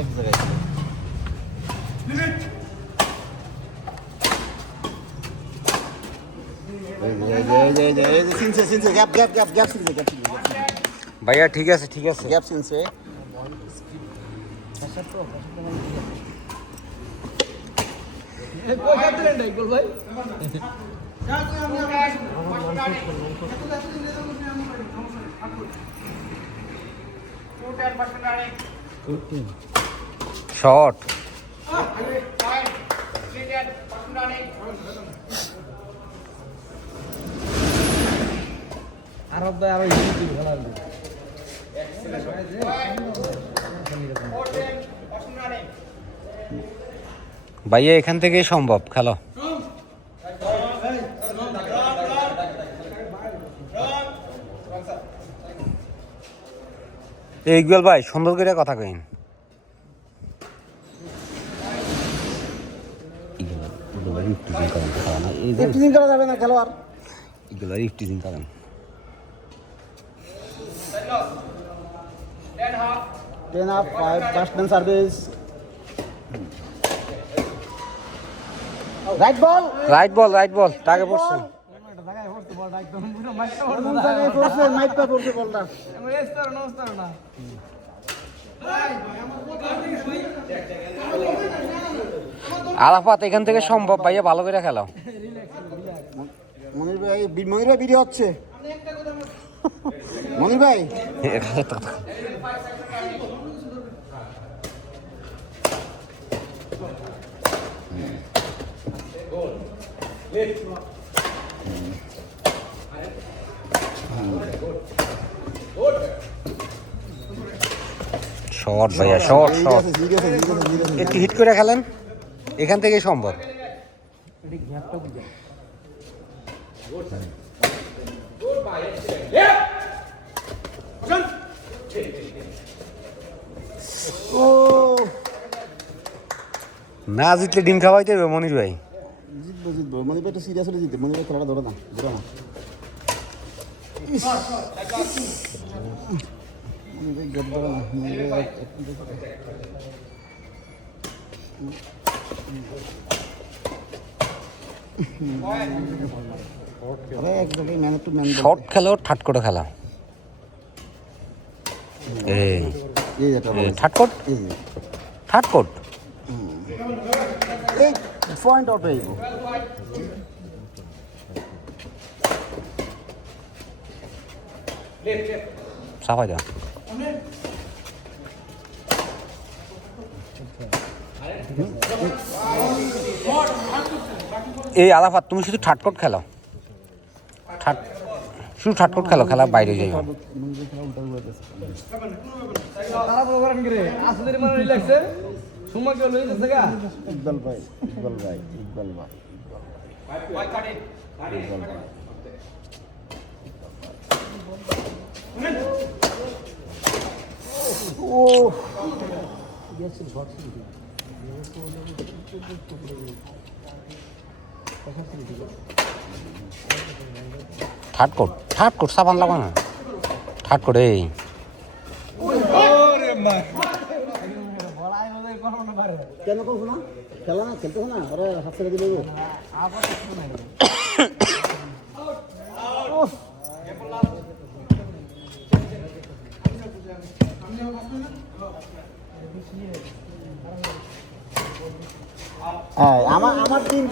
এক জায়গায় ছিল। চিনছে গ্যাপ গ্যাপ গ্যাপ গ্যাপ চিনছে গ্যাপ চিনছে ভাইয়া ঠিক আছে ঠিক আছে। গ্যাপ চিনছে। শর্ট ভাইয়া এখান থেকে সম্ভব খেলো। ইকবাল ভাই সুন্দর করে কথা কইন। ইফটিজিং করা যাবে না খেলোয়াড়। ইকবাল ইফটিজিং করেন। 10 up 5 batsman service. রাইট বল রাইট বল রাইট বল টাকে পড়ছে। মাইপটা পড়ছে বলটা। আরাফাত এখান থেকে সম্ভব ভাইয়া ভালো করে খেলাও। মনির ভাই ভিডিও হচ্ছে। মনির ভাই শর্ট ভাইয়া শর্ট শর্ট একটু হিট করে খেলেন এখান থেকেই সম্ভব। না জিতলে ডিম খাওয়াইতে হবে মনির ভাই। জিতবো জিতবো মনির ভাই একটু সিরিয়াস হলে জিতবে। মনির ভাই খেলাটা ধরো না ধরো না। মনির ভাই গেট ধরো না। মনির ভাই শর্ট খেলো ঠাট করে খেলা। ঠাটকট ঠাটকট পয়েন্ট আউট হয়ে সাফাই দাও। এই আলাফাত তুমি শুধু ঠাটকট খেলো। শুধু ঠাটকট খেলো খেলা বাইরে যাই। ইকবাল ভাই ইকবাল ভাই ইকবাল ভাই ও ঠাটকট ঠাটকট সাবান লাগা না ঠাটকট এই কেন করবো না খেলা না খেলতেছে না ওরা হাত ছেড়ে দিলে আমার টিম